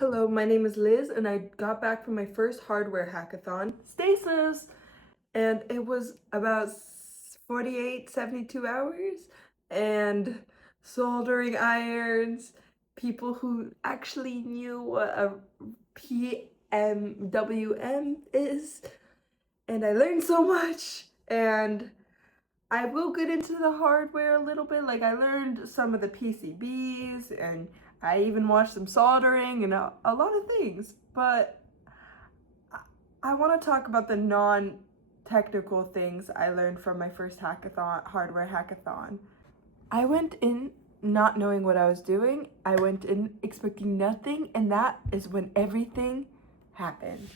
Hello, my name is Liz, and I got back from my first hardware hackathon, Stasis, and it was about 72 hours, and soldering irons, people who actually knew what a PMWM is, and I learned so much, and I will get into the hardware a little bit. Like, I learned some of the PCBs, and I even watched some soldering and a lot of things. But I want to talk about the non-technical things I learned from my first hackathon, hardware hackathon. I went in not knowing what I was doing. I went in expecting nothing, and that is when everything happened.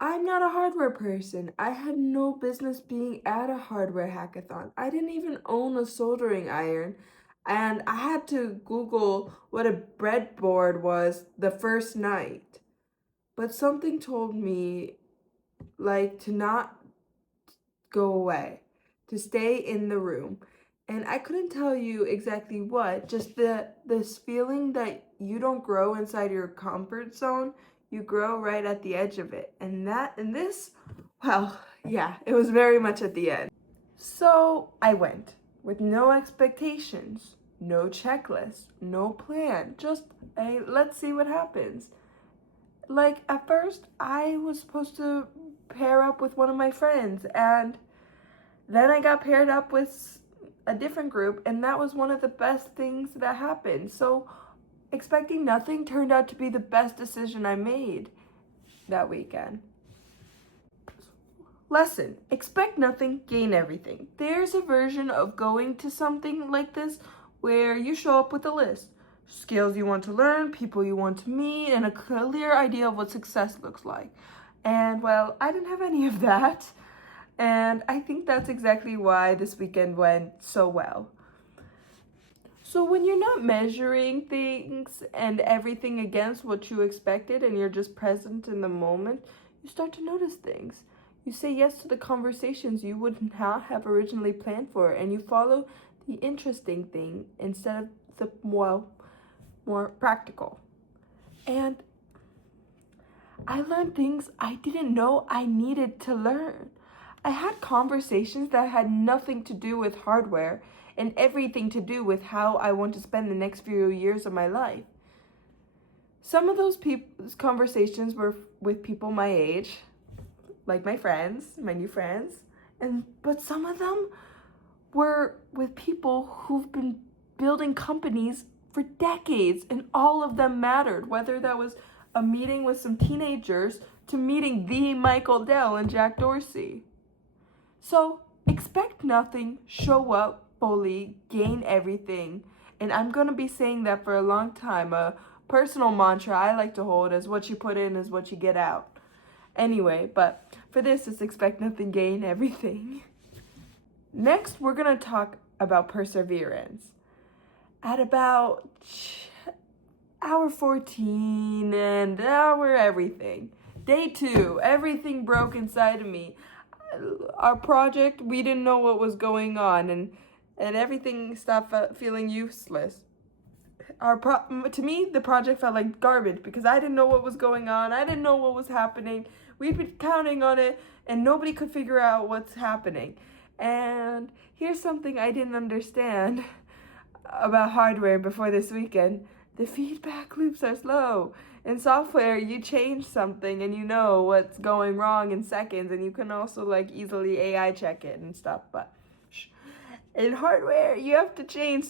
I'm not a hardware person. I had no business being at a hardware hackathon. I didn't even own a soldering iron. And I had to Google what a breadboard was the first night. But something told me, like, to not go away, to stay in the room. And I couldn't tell you exactly what, just this feeling that you don't grow inside your comfort zone, you grow right at the edge of it. And this, well, yeah, it was very much at the end. So I went with no expectations, no checklist, no plan, just a let's see what happens. Like, at first, I was supposed to pair up with one of my friends, and then I got paired up with a different group, and that was one of the best things that happened. So expecting nothing turned out to be the best decision I made that weekend. Lesson: expect nothing, gain everything. There's a version of going to something like this where you show up with a list. Skills you want to learn, people you want to meet, and a clear idea of what success looks like. And well, I didn't have any of that. And I think that's exactly why this weekend went so well. So when you're not measuring things and everything against what you expected and you're just present in the moment, you start to notice things. You say yes to the conversations you would not have originally planned for, and you follow the interesting thing instead of the more practical. And I learned things I didn't know I needed to learn. I had conversations that had nothing to do with hardware and everything to do with how I want to spend the next few years of my life. Some of those conversations were with people my age, like my friends, my new friends, but some of them were with people who've been building companies for decades, and all of them mattered, whether that was a meeting with some teenagers to meeting the Michael Dell and Jack Dorsey. So expect nothing, show up, fully, gain everything. And I'm going to be saying that for a long time. A personal mantra I like to hold is what you put in is what you get out. Anyway, but for this, it's expect nothing, gain everything. Next, we're going to talk about perseverance. At about hour 14 and hour everything. Day 2, everything broke inside of me. Our project, we didn't know what was going on, and everything stopped feeling useless. To me, the project felt like garbage because I didn't know what was going on. I didn't know what was happening. We'd been counting on it, and nobody could figure out what's happening. And here's something I didn't understand about hardware before this weekend. The feedback loops are slow. In software, you change something and you know what's going wrong in seconds, and you can also like easily AI check it and stuff. But in hardware, you have to change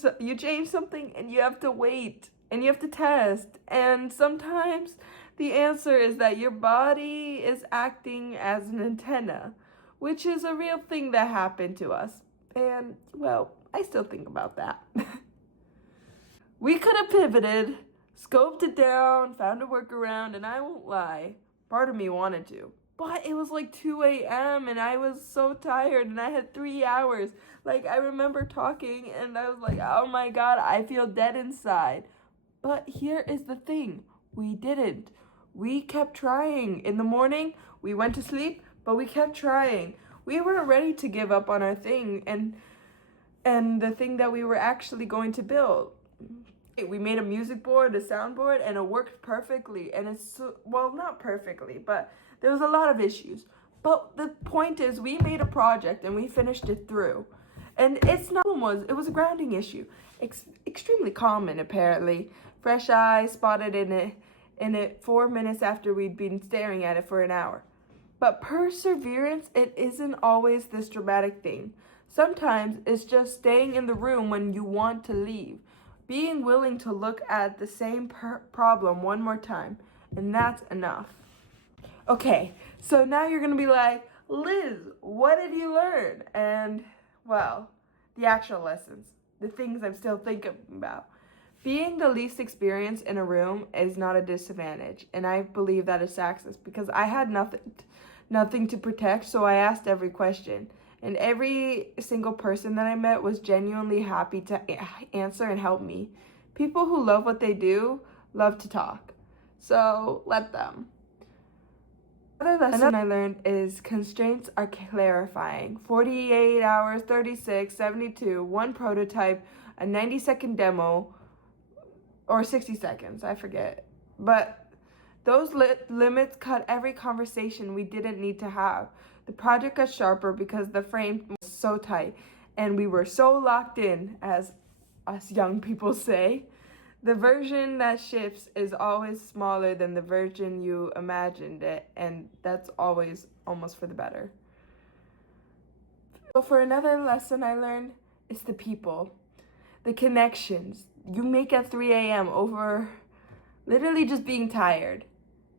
something and you have to wait and you have to test. And sometimes the answer is that your body is acting as an antenna, which is a real thing that happened to us. And well, I still think about that. We could have pivoted, scoped it down, found a workaround, and I won't lie, part of me wanted to. But it was like 2 a.m. and I was so tired and I had 3 hours. Like, I remember talking and I was like, oh my God, I feel dead inside. But here is the thing, we didn't. We kept trying. In the morning, we went to sleep, but we kept trying. We weren't ready to give up on our thing and the thing that we were actually going to build. We made a music board, a soundboard, and it worked perfectly. And it's, well, not perfectly, but there was a lot of issues. But the point is, we made a project and we finished it through. And its problem was, it was a grounding issue. Extremely common, apparently. Fresh eye spotted in it 4 minutes after we'd been staring at it for an hour. But perseverance, it isn't always this dramatic thing. Sometimes it's just staying in the room when you want to leave. Being willing to look at the same problem one more time, and that's enough. Okay, so now you're gonna be like, Liz, what did you learn? And, well, the actual lessons, the things I'm still thinking about. Being the least experienced in a room is not a disadvantage, and I believe that is sexist because I had nothing to protect, so I asked every question. And every single person that I met was genuinely happy to answer and help me. People who love what they do love to talk. So let them. Another lesson I learned is constraints are clarifying. 48 hours, 36, 72, one prototype, a 90-second demo, or 60 seconds, I forget. But those limits cut every conversation we didn't need to have. The project got sharper because the frame was so tight and we were so locked in, as us young people say. The version that ships is always smaller than the version you imagined it, and that's always almost for the better. So for another lesson I learned is the people, the connections you make at 3 a.m. over literally just being tired.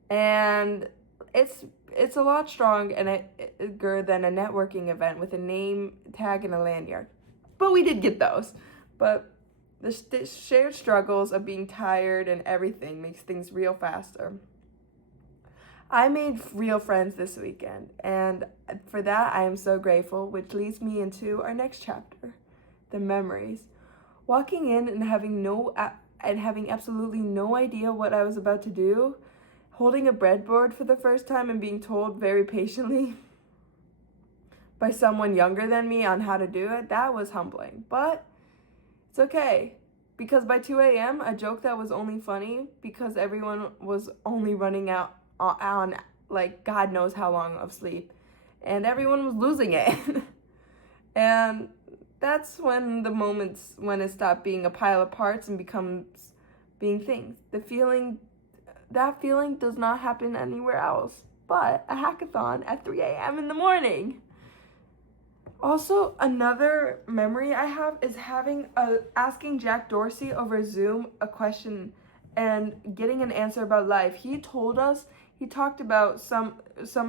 And it's a lot stronger than a networking event with a name tag and a lanyard. But we did get those. But the shared struggles of being tired and everything makes things real faster. I made real friends this weekend, and for that I am so grateful, which leads me into our next chapter, the memories. Walking in and having absolutely no idea what I was about to do, holding a breadboard for the first time and being told very patiently by someone younger than me on how to do it, that was humbling. But it's okay, because by 2 a.m., a joke that was only funny because everyone was only running out on like God knows how long of sleep, and everyone was losing it. And that's when the moments when it stopped being a pile of parts and becomes being things. That feeling does not happen anywhere else but a hackathon at 3 a.m. in the morning. Also, another memory I have is asking Jack Dorsey over Zoom a question and getting an answer about life. He talked about some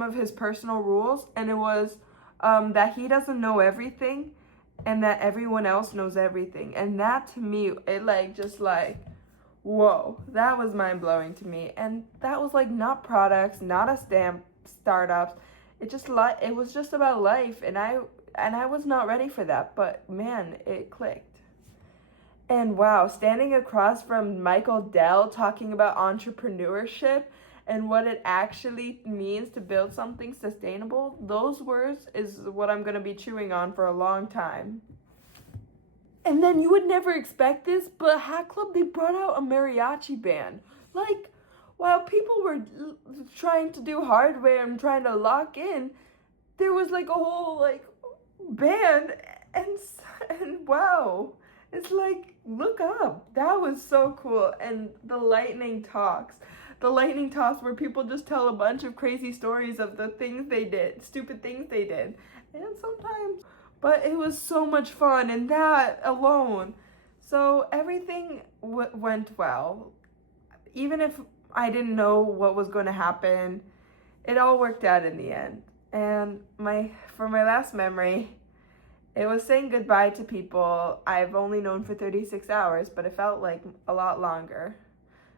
of his personal rules, and it was that he doesn't know everything and that everyone else knows everything. And that to me, it whoa, that was mind-blowing to me. And that was not products, not startups. It was just about life, and I was not ready for that, but man, it clicked. And wow, standing across from Michael Dell talking about entrepreneurship and what it actually means to build something sustainable, those words is what I'm going to be chewing on for a long time. And then you would never expect this, but Hack Club, they brought out a mariachi band. While people were trying to do hardware and trying to lock in, there was a whole band, and wow, it's look up. That was so cool. And the lightning talks where people just tell a bunch of crazy stories of the things they did, stupid things they did, and sometimes. But it was so much fun, and that alone. So everything went well. Even if I didn't know what was going to happen, it all worked out in the end. And for my last memory, it was saying goodbye to people I've only known for 36 hours, but it felt like a lot longer.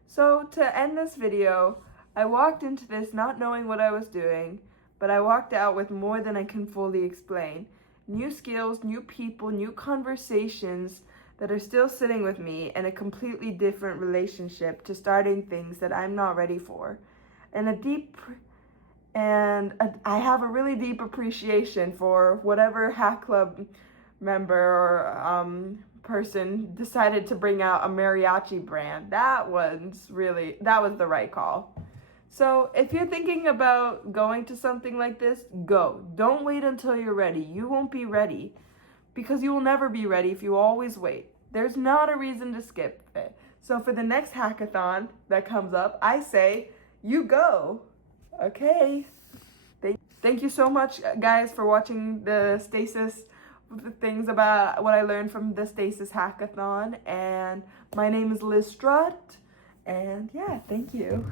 So to end this video, I walked into this not knowing what I was doing, but I walked out with more than I can fully explain. New skills, new people, new conversations that are still sitting with me, and a completely different relationship to starting things that I'm not ready for. And I have a really deep appreciation for whatever Hack Club member or person decided to bring out a mariachi brand. That was the right call. So if you're thinking about going to something like this, go. Don't wait until you're ready. You won't be ready because you will never be ready if you always wait. There's not a reason to skip it. So for the next hackathon that comes up, I say you go. Okay. Thank you so much, guys, for watching the Stasis, the things about what I learned from the Stasis hackathon. And my name is Liz Strutt. And yeah, thank you.